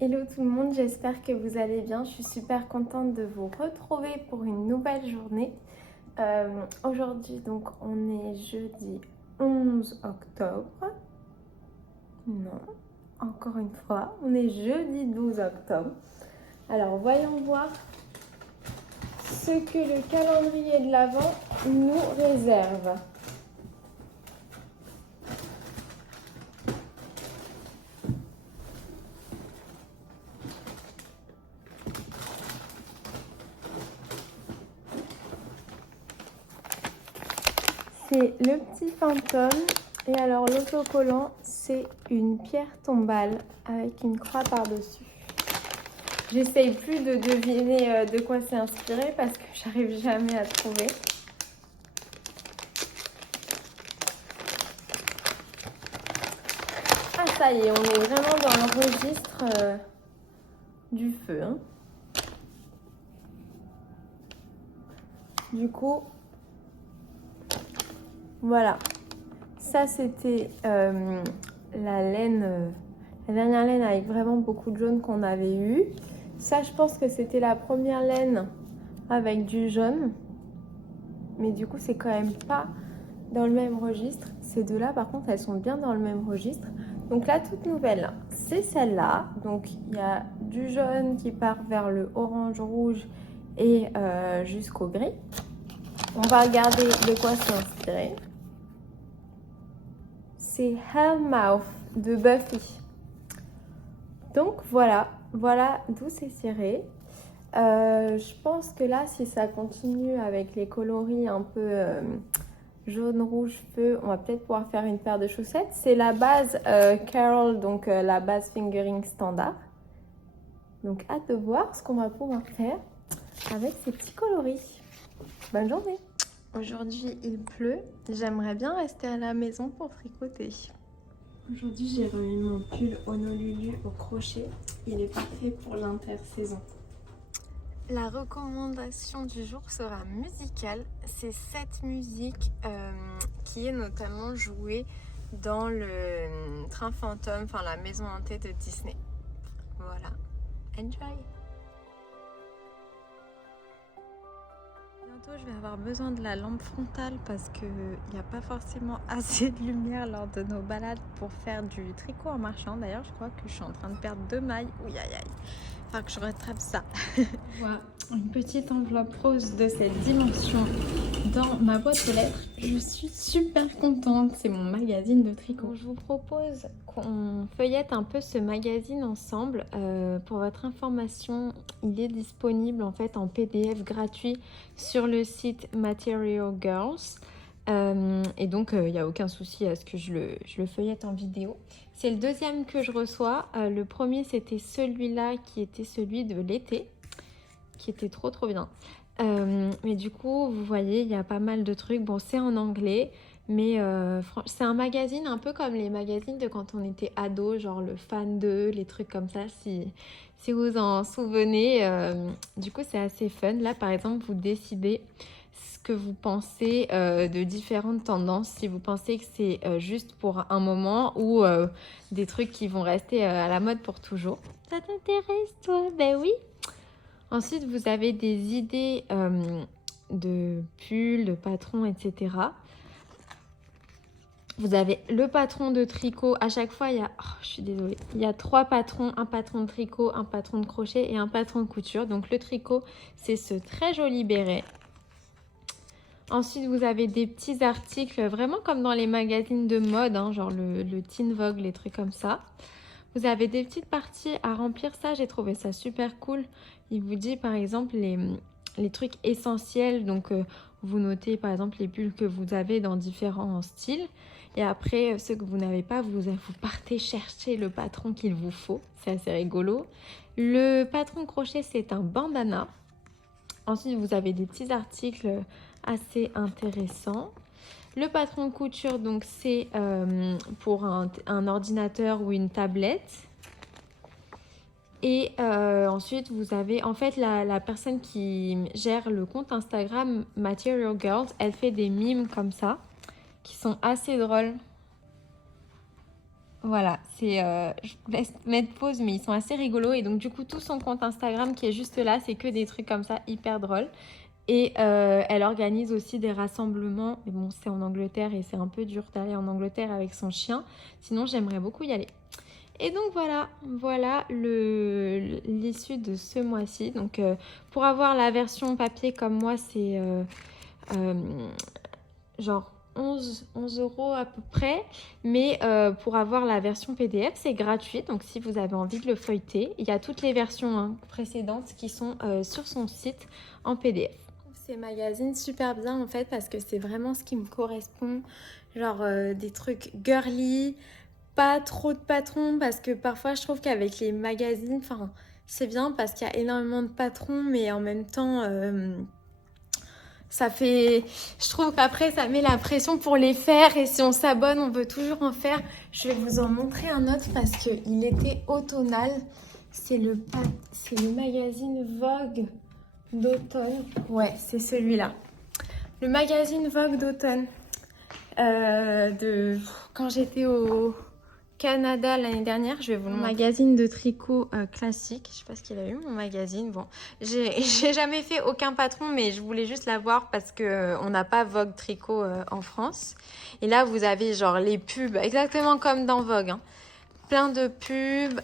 Hello tout le monde, j'espère que vous allez bien. Je suis super contente de vous retrouver pour une nouvelle journée. Aujourd'hui, donc, on est jeudi 11 octobre. Non, encore une fois, on est jeudi 12 octobre. Alors, voyons voir ce que le calendrier de l'Avent nous réserve. C'est le petit fantôme. Et alors l'autocollant, c'est une pierre tombale avec une croix par-dessus. J'essaye plus de deviner de quoi c'est inspiré parce que j'arrive jamais à trouver. Ah ça y est, on est vraiment dans le registre du feu. Hein. Du coup, voilà. Ça c'était la laine, la dernière laine avec vraiment beaucoup de jaune qu'on avait eu. Ça je pense que c'était la première laine avec du jaune. Mais du coup c'est quand même pas dans le même registre. Ces deux-là par contre elles sont bien dans le même registre. Donc la toute nouvelle, c'est celle-là. Donc il y a du jaune qui part vers le orange rouge et jusqu'au gris. On va regarder de quoi c'est inspiré. C'est Hellmouth de Buffy. Donc voilà d'où c'est tiré. Je pense que là, si ça continue avec les coloris un peu jaune, rouge, feu, on va peut-être pouvoir faire une paire de chaussettes. C'est la base Carol, donc la base fingering standard. Donc hâte de voir ce qu'on va pouvoir faire avec ces petits coloris. Bonne journée! Aujourd'hui, il pleut. J'aimerais bien rester à la maison pour tricoter. Aujourd'hui, j'ai remis mon pull Honolulu au crochet. Il est parfait pour l'intersaison. La recommandation du jour sera musicale. C'est cette musique qui est notamment jouée dans le train fantôme, enfin la maison hantée de Disney. Voilà. Enjoy! Bientôt, je vais avoir besoin de la lampe frontale parce qu'il n'y a pas forcément assez de lumière lors de nos balades pour faire du tricot en marchant. D'ailleurs, je crois que je suis en train de perdre 2 mailles. Ouh, aïe, aïe. Enfin, que je rattrape ça. Voilà, une petite enveloppe rose de cette dimension dans ma boîte aux lettres. Je suis super contente. C'est mon magazine de tricot. Donc, je vous propose qu'on feuillette un peu ce magazine ensemble. Pour votre information, il est disponible en fait en PDF gratuit sur le site Material Girls. Et donc, il n'y a aucun souci à ce que je le feuillette en vidéo. C'est le deuxième que je reçois. Le premier, c'était celui-là qui était celui de l'été, qui était trop bien. Mais du coup, vous voyez, il y a pas mal de trucs. Bon, c'est en anglais, mais c'est un magazine un peu comme les magazines de quand on était ado, genre le Fan 2, les trucs comme ça, si vous en souvenez. Du coup, c'est assez fun. Là, par exemple, vous décidez ce que vous pensez de différentes tendances, si vous pensez que c'est juste pour un moment ou des trucs qui vont rester à la mode pour toujours. Ça t'intéresse toi? Ben oui. Ensuite, vous avez des idées de pulls, de patrons, etc. Vous avez le patron de tricot. À chaque fois, il y a, je suis désolée, il y a 3 patrons, un patron de tricot, un patron de crochet et un patron de couture. Donc le tricot, c'est ce très joli béret. Ensuite, vous avez des petits articles, vraiment comme dans les magazines de mode, hein, genre le Teen Vogue, les trucs comme ça. Vous avez des petites parties à remplir, ça, j'ai trouvé ça super cool. Il vous dit, par exemple, les trucs essentiels. Donc, vous notez, par exemple, les pulls que vous avez dans différents styles. Et après, ceux que vous n'avez pas, vous partez chercher le patron qu'il vous faut. C'est assez rigolo. Le patron crochet, c'est un bandana. Ensuite, vous avez des petits articles assez intéressants. Le patron couture, donc c'est pour un ordinateur ou une tablette. Et ensuite, vous avez en fait la personne qui gère le compte Instagram Material Girls. Elle fait des mimes comme ça, qui sont assez drôles. Voilà, je vous laisse mettre pause, mais ils sont assez rigolos. Et donc, du coup, tout son compte Instagram qui est juste là, c'est que des trucs comme ça, hyper drôles. Et elle organise aussi des rassemblements. Mais bon, c'est en Angleterre et c'est un peu dur d'aller en Angleterre avec son chien. Sinon, j'aimerais beaucoup y aller. Et donc voilà l'issue de ce mois-ci. Donc pour avoir la version papier comme moi, c'est euh, genre 11 euros à peu près. Mais pour avoir la version PDF, c'est gratuit. Donc si vous avez envie de le feuilleter, il y a toutes les versions précédentes qui sont sur son site en PDF. Ces magazines super bien en fait parce que c'est vraiment ce qui me correspond. Genre des trucs girly, pas trop de patrons parce que parfois je trouve qu'avec les magazines, enfin c'est bien parce qu'il y a énormément de patrons mais en même temps ça fait, je trouve qu'après ça met la pression pour les faire et si on s'abonne on veut toujours en faire. Je vais vous en montrer un autre parce qu'il était automnal, c'est le magazine Vogue d'automne, ouais c'est celui-là, le magazine Vogue d'automne de quand j'étais au Canada l'année dernière. Je vais vous le montrer. Magazine de tricot classique. Je sais pas ce qu'il a eu mon magazine. Bon, j'ai jamais fait aucun patron, mais je voulais juste l'avoir parce que on n'a pas Vogue tricot en France. Et là, vous avez genre les pubs, exactement comme dans Vogue, hein. Plein de pubs.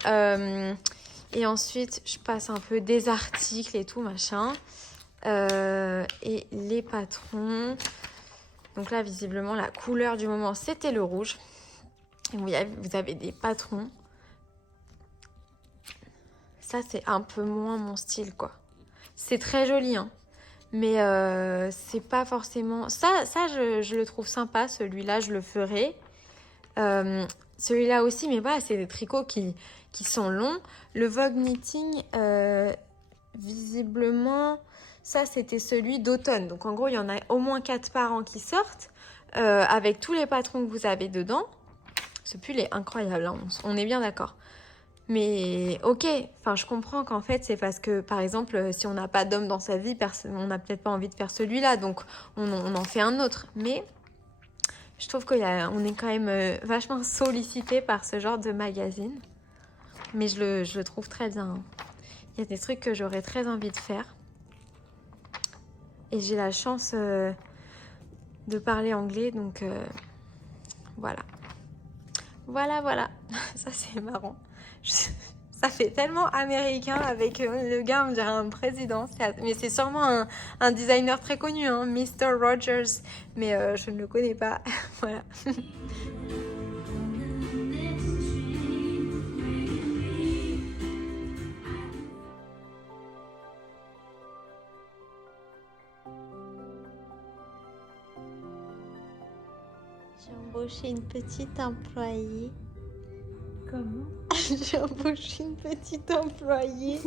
Et ensuite, je passe un peu des articles et tout machin. Et les patrons. Donc là, visiblement, la couleur du moment, c'était le rouge. Et vous avez des patrons. Ça, c'est un peu moins mon style, quoi. C'est très joli, hein. Mais c'est pas forcément... Ça je le trouve sympa. Celui-là, je le ferai. Celui-là aussi, mais voilà, c'est des tricots qui sont longs. Le Vogue Knitting, visiblement, ça, c'était celui d'automne. Donc, en gros, il y en a au moins 4 par an qui sortent. Avec tous les patrons que vous avez dedans. Ce pull est incroyable, hein, on est bien d'accord. Mais ok, enfin je comprends qu'en fait c'est parce que par exemple si on n'a pas d'homme dans sa vie, on n'a peut-être pas envie de faire celui-là, donc on en fait un autre. Mais je trouve qu'on est quand même vachement sollicité par ce genre de magazine. Mais je le trouve très bien, hein. Il y a des trucs que j'aurais très envie de faire. Et j'ai la chance de parler anglais, donc voilà. Voilà. Ça, c'est marrant. Ça fait tellement américain avec le gars, on dirait un président. Mais c'est sûrement un designer très connu, hein, Mr. Rogers. Mais je ne le connais pas. Voilà. J'ai embauché une petite employée. Comment? J'ai embauché une petite employée.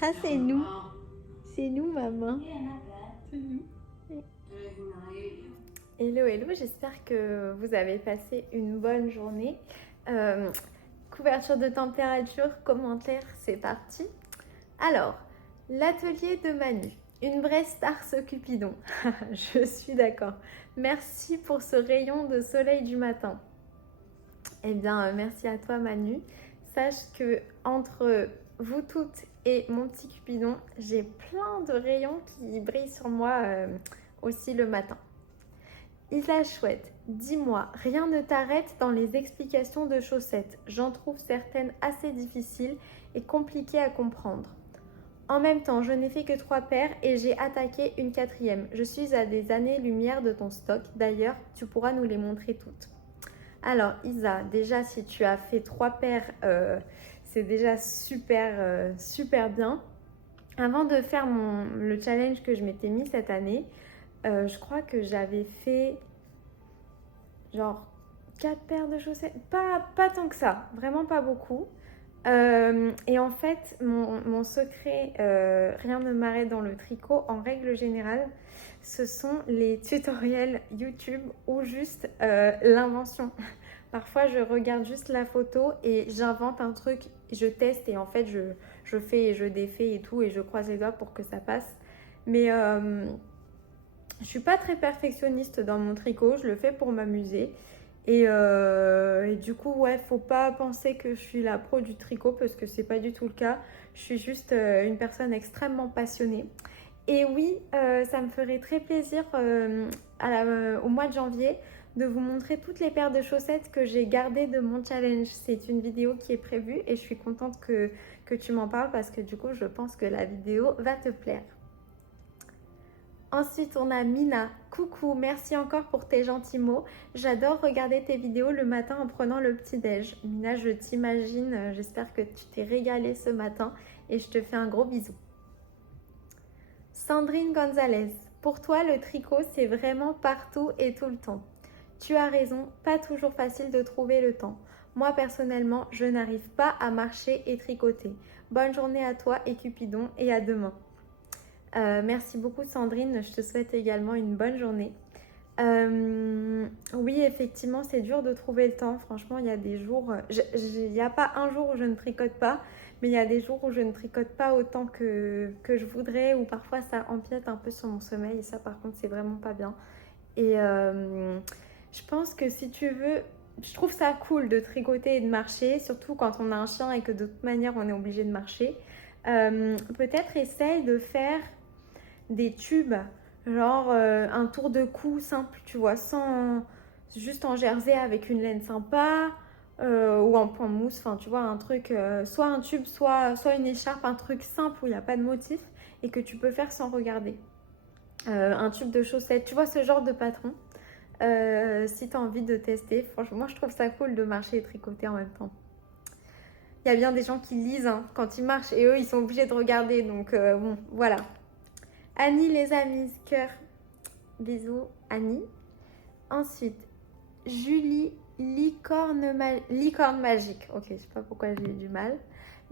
Ça, c'est nous. C'est nous, maman. C'est nous. Hello, j'espère que vous avez passé une bonne journée. Couverture de température, commentaire, c'est parti. Alors, l'atelier de Manu. Une vraie star ce Cupidon. Je suis d'accord. Merci pour ce rayon de soleil du matin. Eh bien, merci à toi Manu. Sache que entre vous toutes et mon petit Cupidon, j'ai plein de rayons qui brillent sur moi aussi le matin. Isa Chouette, dis-moi, rien ne t'arrête dans les explications de chaussettes. J'en trouve certaines assez difficiles et compliquées à comprendre. En même temps, je n'ai fait que 3 paires et j'ai attaqué une 4e. Je suis à des années-lumière de ton stock. D'ailleurs, tu pourras nous les montrer toutes. Alors Isa, déjà si tu as fait 3 paires, c'est déjà super bien. Avant de faire le challenge que je m'étais mis cette année, je crois que j'avais fait genre 4 paires de chaussettes. Pas tant que ça, vraiment pas beaucoup. Et en fait, mon secret, rien ne m'arrête dans le tricot, en règle générale, ce sont les tutoriels YouTube ou juste l'invention. Parfois, je regarde juste la photo et j'invente un truc, je teste et en fait, je fais et je défais et tout et je croise les doigts pour que ça passe. Mais Je suis pas très perfectionniste dans mon tricot, je le fais pour m'amuser. Et du coup, ouais, faut pas penser que je suis la pro du tricot parce que c'est pas du tout le cas. Je suis juste une personne extrêmement passionnée. Et oui, ça me ferait très plaisir au mois de janvier de vous montrer toutes les paires de chaussettes que j'ai gardées de mon challenge. C'est une vidéo qui est prévue et je suis contente que tu m'en parles parce que du coup, je pense que la vidéo va te plaire. Ensuite, on a Mina. Coucou, merci encore pour tes gentils mots. J'adore regarder tes vidéos le matin en prenant le petit-déj. Mina, je t'imagine, j'espère que tu t'es régalée ce matin et je te fais un gros bisou. Sandrine Gonzalez, pour toi, le tricot, c'est vraiment partout et tout le temps. Tu as raison, pas toujours facile de trouver le temps. Moi, personnellement, je n'arrive pas à marcher et tricoter. Bonne journée à toi et Cupidon et à demain. Merci beaucoup Sandrine, je te souhaite également une bonne journée. Oui, effectivement, c'est dur de trouver le temps. Franchement, il y a des jours, il n'y a pas un jour où je ne tricote pas, mais il y a des jours où je ne tricote pas autant que je voudrais, ou parfois ça empiète un peu sur mon sommeil, et ça par contre, c'est vraiment pas bien. Et je pense que si tu veux, je trouve ça cool de tricoter et de marcher, surtout quand on a un chien et que de toute manière, on est obligé de marcher. Peut-être essaye de faire des tubes, genre un tour de cou simple, tu vois, juste en jersey avec une laine sympa ou en point mousse, enfin tu vois, un truc, soit un tube, soit une écharpe, un truc simple où il n'y a pas de motif et que tu peux faire sans regarder. Un tube de chaussettes, tu vois, ce genre de patron. Si tu as envie de tester, franchement, moi je trouve ça cool de marcher et tricoter en même temps. Il y a bien des gens qui lisent hein, quand ils marchent et eux ils sont obligés de regarder, donc bon, voilà. Annie les amis, cœur. Bisous Annie. Ensuite, Julie licorne magique. Ok, je sais pas pourquoi j'ai eu du mal.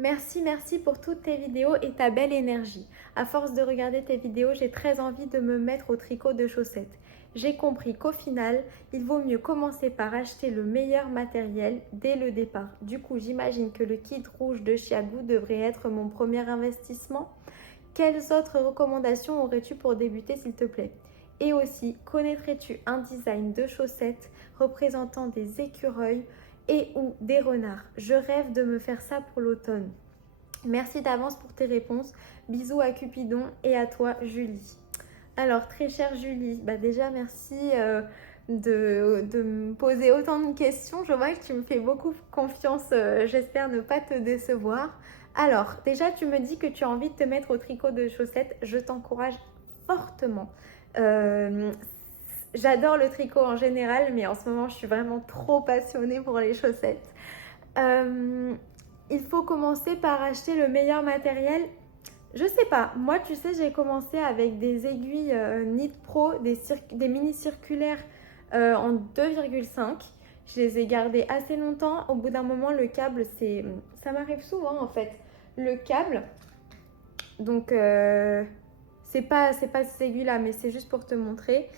Merci pour toutes tes vidéos et ta belle énergie. À force de regarder tes vidéos, j'ai très envie de me mettre au tricot de chaussettes. J'ai compris qu'au final, il vaut mieux commencer par acheter le meilleur matériel dès le départ. Du coup, j'imagine que le kit rouge de Chiago devrait être mon premier investissement. Quelles autres recommandations aurais-tu pour débuter s'il te plaît? Et aussi, connaîtrais-tu un design de chaussettes représentant des écureuils et ou des renards? Je rêve de me faire ça pour l'automne. Merci d'avance pour tes réponses. Bisous à Cupidon et à toi Julie. Alors très chère Julie, déjà merci de me poser autant de questions. Je vois que tu me fais beaucoup confiance, j'espère ne pas te décevoir. Alors, déjà, tu me dis que tu as envie de te mettre au tricot de chaussettes. Je t'encourage fortement. J'adore le tricot en général, mais en ce moment, je suis vraiment trop passionnée pour les chaussettes. Il faut commencer par acheter le meilleur matériel. Je sais pas. Moi, tu sais, j'ai commencé avec des aiguilles Knit Pro, des mini circulaires en 2,5. Je les ai gardées assez longtemps. Au bout d'un moment, le câble, ça m'arrive souvent en fait. Le câble, donc c'est pas ces aiguilles là, mais c'est juste pour te montrer.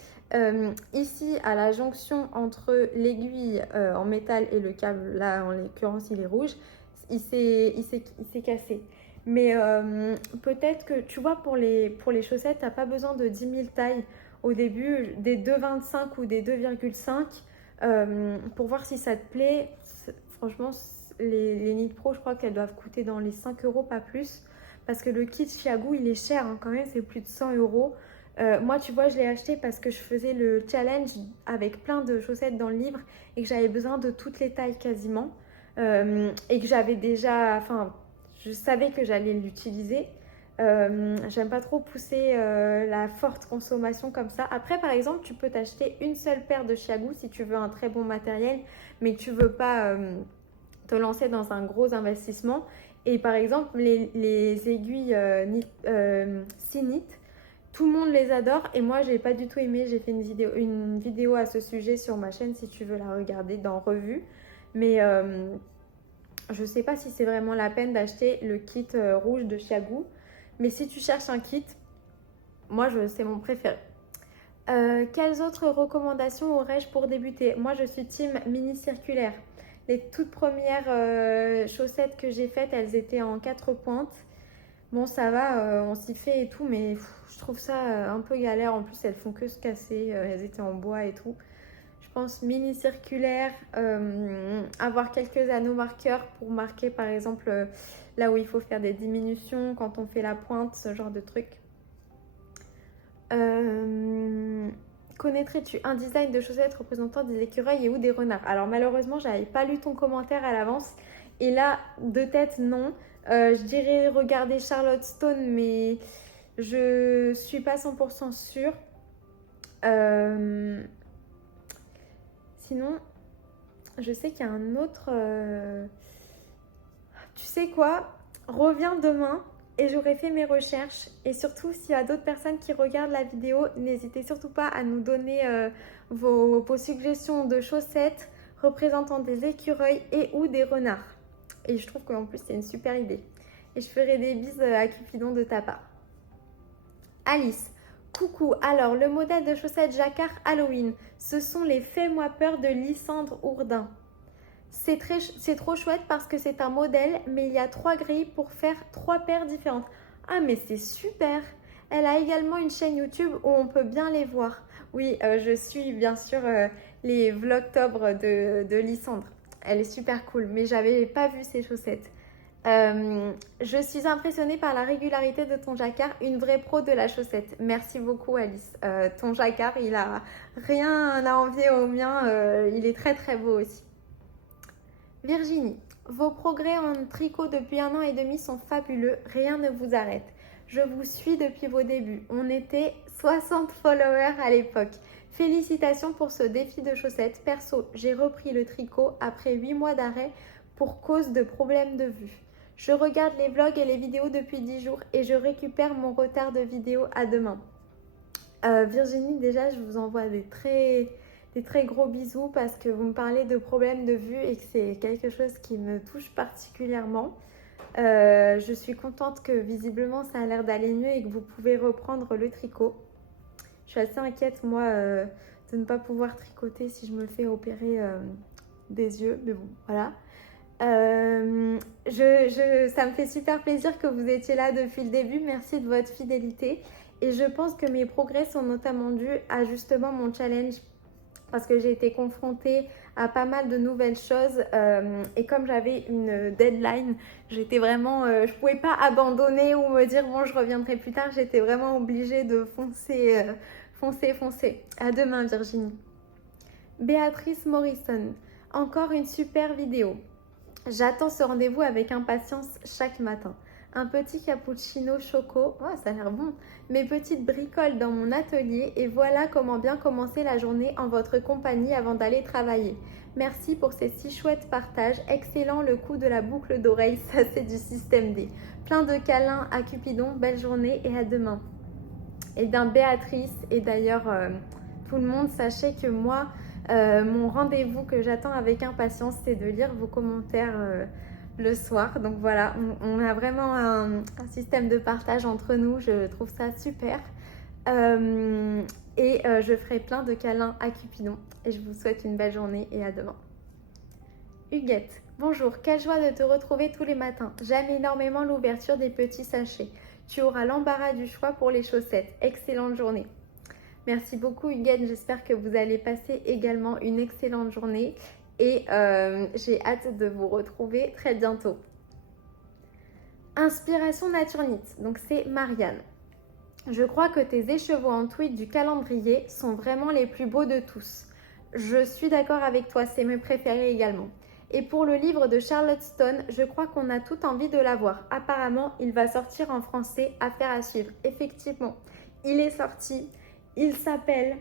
Ici, à la jonction entre l'aiguille en métal et le câble, là en l'occurrence il est rouge, il s'est cassé. Mais peut-être que, tu vois, pour les chaussettes, t'as pas besoin de 10 000 tailles au début, des 2,25 ou des 2,5 pour voir si ça te plaît. Franchement, les Knit Pro, je crois qu'elles doivent coûter dans les 5 euros, pas plus. Parce que le kit Chiago, il est cher hein, quand même, c'est plus de 100 euros. Moi, tu vois, je l'ai acheté parce que je faisais le challenge avec plein de chaussettes dans le livre et que j'avais besoin de toutes les tailles quasiment. Et que j'avais déjà... Enfin, je savais que j'allais l'utiliser. J'aime pas trop pousser la forte consommation comme ça. Après, par exemple, tu peux t'acheter une seule paire de Chiago si tu veux un très bon matériel, mais que tu veux pas te lancer dans un gros investissement. Et par exemple, les aiguilles Sinit, tout le monde les adore et moi, j'ai pas du tout aimé. J'ai fait une vidéo à ce sujet sur ma chaîne si tu veux la regarder dans Revue. Mais je sais pas si c'est vraiment la peine d'acheter le kit rouge de Chiago. Mais si tu cherches un kit, moi, c'est mon préféré. Quelles autres recommandations aurais-je pour débuter? Moi, je suis team mini circulaire. Les toutes premières chaussettes que j'ai faites, elles étaient en 4 pointes. Bon, ça va, on s'y fait et tout, mais je trouve ça un peu galère. En plus, elles font que se casser. Elles étaient en bois et tout. Je pense mini circulaire, avoir quelques anneaux marqueurs pour marquer par exemple là où il faut faire des diminutions, quand on fait la pointe, ce genre de truc. Connaîtrais-tu un design de chaussettes représentant des écureuils et ou des renards? Alors malheureusement, j'avais pas lu ton commentaire à l'avance. Et là, de tête, non. Je dirais regarder Charlotte Stone, mais je suis pas 100% sûre. Sinon, je sais qu'il y a un autre... Tu sais quoi? Reviens demain et j'aurai fait mes recherches. Et surtout, s'il y a d'autres personnes qui regardent la vidéo, n'hésitez surtout pas à nous donner vos suggestions de chaussettes représentant des écureuils et ou des renards. Et je trouve qu'en plus, c'est une super idée. Et je ferai des bises à Cupidon de ta part. Alice. Coucou, alors le modèle de chaussettes jacquard Halloween, ce sont les Fais-moi peur de Lysandre Ourdin. C'est trop chouette parce que c'est un modèle, mais il y a 3 grilles pour faire 3 paires différentes. Ah, mais c'est super! Elle a également une chaîne YouTube où on peut bien les voir. Oui, je suis bien sûr les vlogtobres de Lysandre. Elle est super cool, mais j'avais pas vu ses chaussettes. Je suis impressionnée par la régularité de ton jacquard, une vraie pro de la chaussette. Merci beaucoup Alice. Ton jacquard, il a rien à envier au mien, il est très très beau aussi. Virginie, vos progrès en tricot depuis 1 an et demi sont fabuleux, rien ne vous arrête. Je vous suis depuis vos débuts. On était 60 followers à l'époque. Félicitations pour ce défi de chaussettes. Perso, j'ai repris le tricot après 8 mois d'arrêt pour cause de problèmes de vue. Je regarde les vlogs et les vidéos depuis 10 jours et je récupère mon retard de vidéo à demain. Virginie, déjà, je vous envoie des très gros bisous parce que vous me parlez de problèmes de vue et que c'est quelque chose qui me touche particulièrement. Je suis contente que visiblement ça a l'air d'aller mieux et que vous pouvez reprendre le tricot. Je suis assez inquiète moi de ne pas pouvoir tricoter si je me fais opérer des yeux, mais bon voilà. Ça me fait super plaisir que vous étiez là depuis le début, merci de votre fidélité et je pense que mes progrès sont notamment dus à justement mon challenge parce que j'ai été confrontée à pas mal de nouvelles choses et comme j'avais une deadline, j'étais vraiment, je pouvais pas abandonner ou me dire bon je reviendrai plus tard, j'étais vraiment obligée de foncer. À demain Virginie. Béatrice Morrison, encore une super vidéo. J'attends ce rendez-vous avec impatience chaque matin. Un petit cappuccino choco, oh, ça a l'air bon. Mes petites bricoles dans mon atelier et voilà comment bien commencer la journée en votre compagnie avant d'aller travailler. Merci pour ces si chouettes partages. Excellent le coup de la boucle d'oreille, ça c'est du système D. Plein de câlins à Cupidon, belle journée et à demain. Et d'un Béatrice et d'ailleurs tout le monde, sachez que moi, mon rendez-vous que j'attends avec impatience, c'est de lire vos commentaires le soir. Donc voilà, on a vraiment un système de partage entre nous, je trouve ça super. Je ferai plein de câlins à Cupidon. Et je vous souhaite une belle journée et à demain. Huguette, bonjour, quelle joie de te retrouver tous les matins. J'aime énormément l'ouverture des petits sachets. Tu auras l'embarras du choix pour les chaussettes. Excellente journée. Merci beaucoup Huguette, j'espère que vous allez passer également une excellente journée et j'ai hâte de vous retrouver très bientôt. Inspiration Naturnite, donc c'est Marianne. Je crois que tes écheveaux en tweed du calendrier sont vraiment les plus beaux de tous. Je suis d'accord avec toi, c'est mes préférés également. Et pour le livre de Charlotte Stone, je crois qu'on a toute envie de l'avoir. Apparemment, il va sortir en français, affaire à suivre. Effectivement, il est sorti. Il s'appelle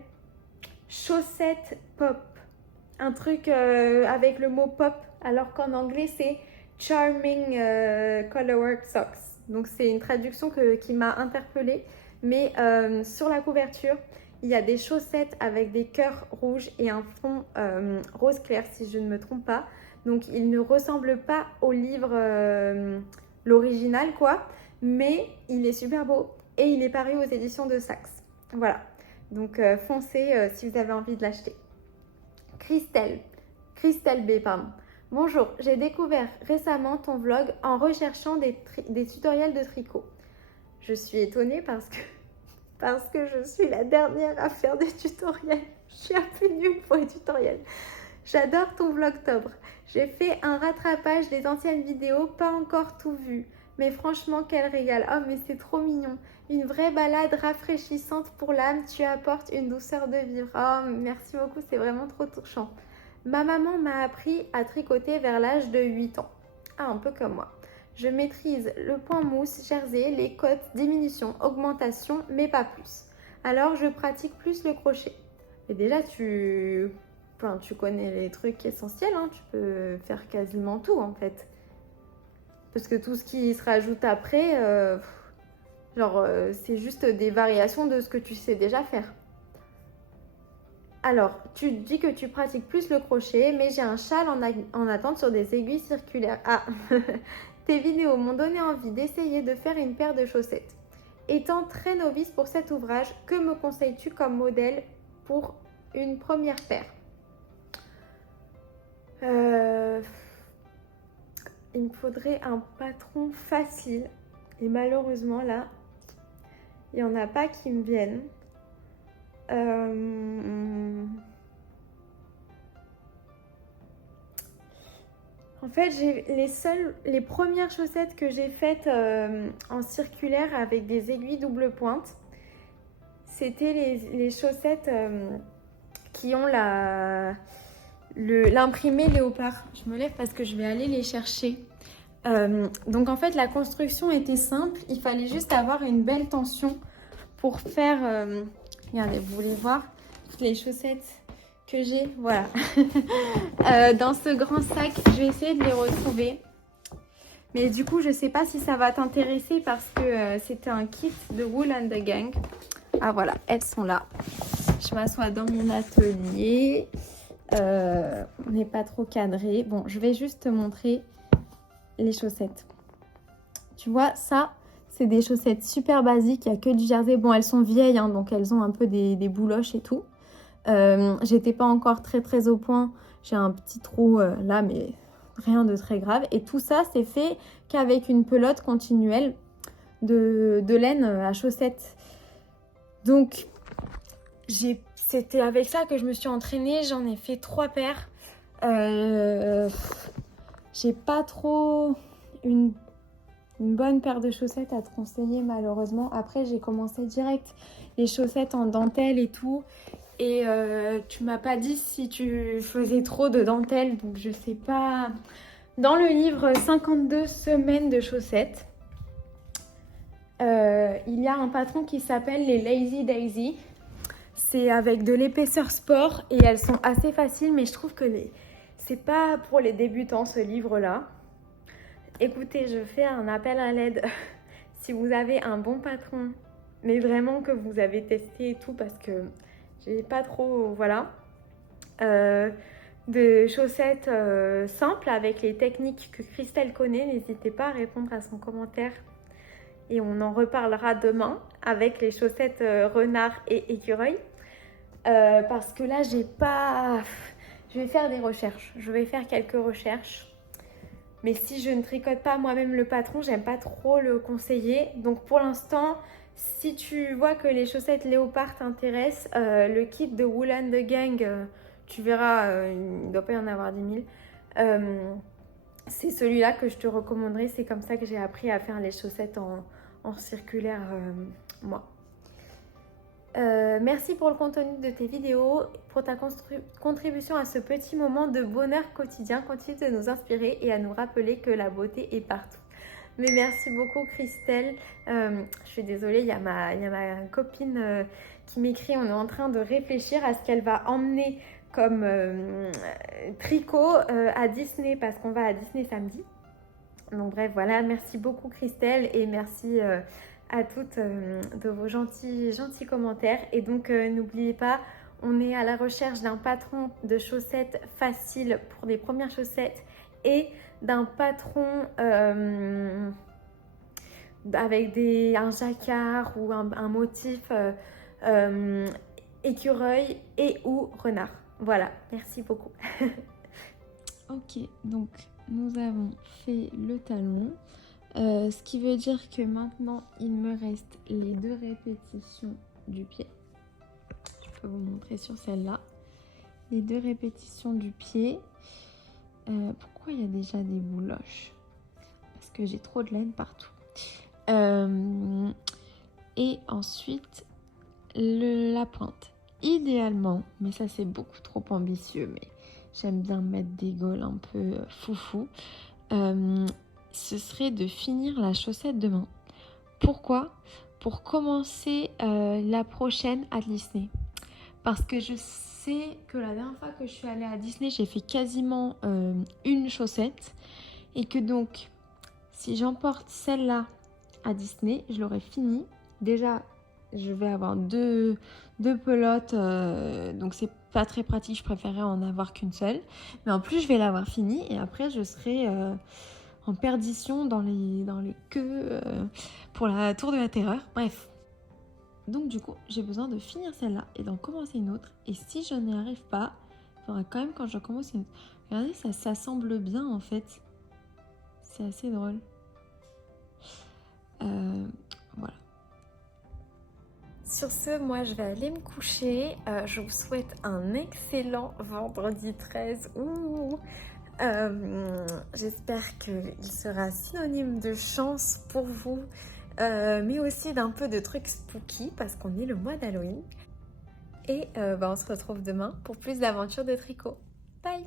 Chaussettes Pop. Un truc avec le mot pop, alors qu'en anglais c'est Charming Colorwork Socks. Donc c'est une traduction qui m'a interpellée. Mais sur la couverture, il y a des chaussettes avec des cœurs rouges et un fond rose clair, si je ne me trompe pas. Donc il ne ressemble pas au livre, l'original quoi. Mais il est super beau et il est paru aux éditions de Saks. Voilà. Donc foncez si vous avez envie de l'acheter. Christelle B, pardon. Bonjour, j'ai découvert récemment ton vlog en recherchant des tutoriels de tricot. Je suis étonnée parce que je suis la dernière à faire des tutoriels. Je suis un peu nulle pour les tutoriels. J'adore ton vlogtobre. J'ai fait un rattrapage des anciennes vidéos, pas encore tout vu. Mais franchement, quel régal. Oh, mais c'est trop mignon. Une vraie balade rafraîchissante pour l'âme. Tu apportes une douceur de vivre. Oh, merci beaucoup, c'est vraiment trop touchant. Ma maman m'a appris à tricoter vers l'âge de 8 ans. Ah, un peu comme moi. Je maîtrise le point mousse, jersey, les cotes, diminution, augmentation, mais pas plus. Alors, je pratique plus le crochet. Et déjà, tu connais les trucs essentiels, hein. Tu peux faire quasiment tout, en fait. Parce que tout ce qui se rajoute après, c'est juste des variations de ce que tu sais déjà faire. Alors, tu dis que tu pratiques plus le crochet, mais j'ai un châle en attente sur des aiguilles circulaires. Ah, tes vidéos m'ont donné envie d'essayer de faire une paire de chaussettes. Étant très novice pour cet ouvrage, que me conseilles-tu comme modèle pour une première paire? Il me faudrait un patron facile. Et malheureusement, là, il n'y en a pas qui me viennent. En fait, les premières chaussettes que j'ai faites en circulaire avec des aiguilles double pointe, c'était les chaussettes qui ont l'imprimé léopard. Je me lève parce que je vais aller les chercher. Donc en fait, la construction était simple. Il fallait juste avoir une belle tension pour faire... regardez, vous voulez voir toutes les chaussettes que j'ai? Voilà. Dans ce grand sac, je vais essayer de les retrouver. Mais du coup, je ne sais pas si ça va t'intéresser parce que c'était un kit de Wool and the Gang. Ah voilà, elles sont là. Je m'assois dans mon atelier. On n'est pas trop cadré. Bon, je vais juste te montrer les chaussettes. Tu vois, ça, c'est des chaussettes super basiques. Il n'y a que du jersey. Bon, elles sont vieilles, hein, donc elles ont un peu des bouloches et tout. J'étais pas encore très au point. J'ai un petit trou là, mais rien de très grave. Et tout ça, c'est fait qu'avec une pelote continuelle de laine à chaussettes. Donc, c'était avec ça que je me suis entraînée. J'en ai fait 3 paires. J'ai pas trop une bonne paire de chaussettes à te conseiller, malheureusement. Après, j'ai commencé direct les chaussettes en dentelle et tout. Et tu m'as pas dit si tu faisais trop de dentelle, donc je sais pas. Dans le livre 52 semaines de chaussettes, il y a un patron qui s'appelle les Lazy Daisy. C'est avec de l'épaisseur sport et elles sont assez faciles, mais je trouve que c'est pas pour les débutants ce livre-là. Écoutez, je fais un appel à l'aide. Si vous avez un bon patron, mais vraiment que vous avez testé et tout, parce que j'ai pas trop, voilà, de chaussettes simples avec les techniques que Christelle connaît. N'hésitez pas à répondre à son commentaire et on en reparlera demain avec les chaussettes renard et écureuil, parce que là je vais faire des recherches, je vais faire quelques recherches, mais si je ne tricote pas moi-même le patron, j'aime pas trop le conseiller. Donc pour l'instant, si tu vois que les chaussettes léopard t'intéressent, le kit de Wool and the Gang, tu verras, il ne doit pas y en avoir 10 000. C'est celui-là que je te recommanderais. C'est comme ça que j'ai appris à faire les chaussettes en circulaire, moi. Merci pour le contenu de tes vidéos, pour ta contribution à ce petit moment de bonheur quotidien. Continue de nous inspirer et à nous rappeler que la beauté est partout. Mais merci beaucoup Christelle. Je suis désolée, il y a ma copine qui m'écrit. On est en train de réfléchir à ce qu'elle va emmener comme tricot à Disney, parce qu'on va à Disney samedi. Donc bref, voilà, merci beaucoup Christelle et merci à toutes de vos gentils commentaires. Et donc n'oubliez pas, on est à la recherche d'un patron de chaussettes facile pour des premières chaussettes et d'un patron avec un jacquard ou un motif écureuil et ou renard. Voilà, merci beaucoup. Ok, donc nous avons fait le talon. Ce qui veut dire que maintenant, il me reste les 2 répétitions du pied. Je peux vous montrer sur celle-là. Les 2 répétitions du pied. Pourquoi il y a déjà des bouloches? Parce que j'ai trop de laine partout. Et ensuite, la pointe. Idéalement, mais ça c'est beaucoup trop ambitieux, mais j'aime bien mettre des gaules un peu foufou. Ce serait de finir la chaussette de main. Pourquoi? Pour commencer la prochaine à Disney. Parce que je sais que la dernière fois que je suis allée à Disney, j'ai fait quasiment une chaussette. Et que donc, si j'emporte celle-là à Disney, je l'aurai finie. Déjà, je vais avoir deux pelotes, donc c'est pas très pratique, je préférerais en avoir qu'une seule. Mais en plus, je vais l'avoir finie et après, je serai en perdition dans les queues pour la tour de la terreur. Bref. Donc du coup, j'ai besoin de finir celle-là et d'en commencer une autre. Et si je n'y arrive pas, il faudra quand même quand je commence une autre. Regardez, ça s'assemble bien en fait. C'est assez drôle. Voilà. Sur ce, moi je vais aller me coucher. Je vous souhaite un excellent vendredi 13. J'espère qu'il sera synonyme de chance pour vous, mais aussi d'un peu de trucs spooky parce qu'on est le mois d'Halloween. Et on se retrouve demain pour plus d'aventures de tricot. Bye!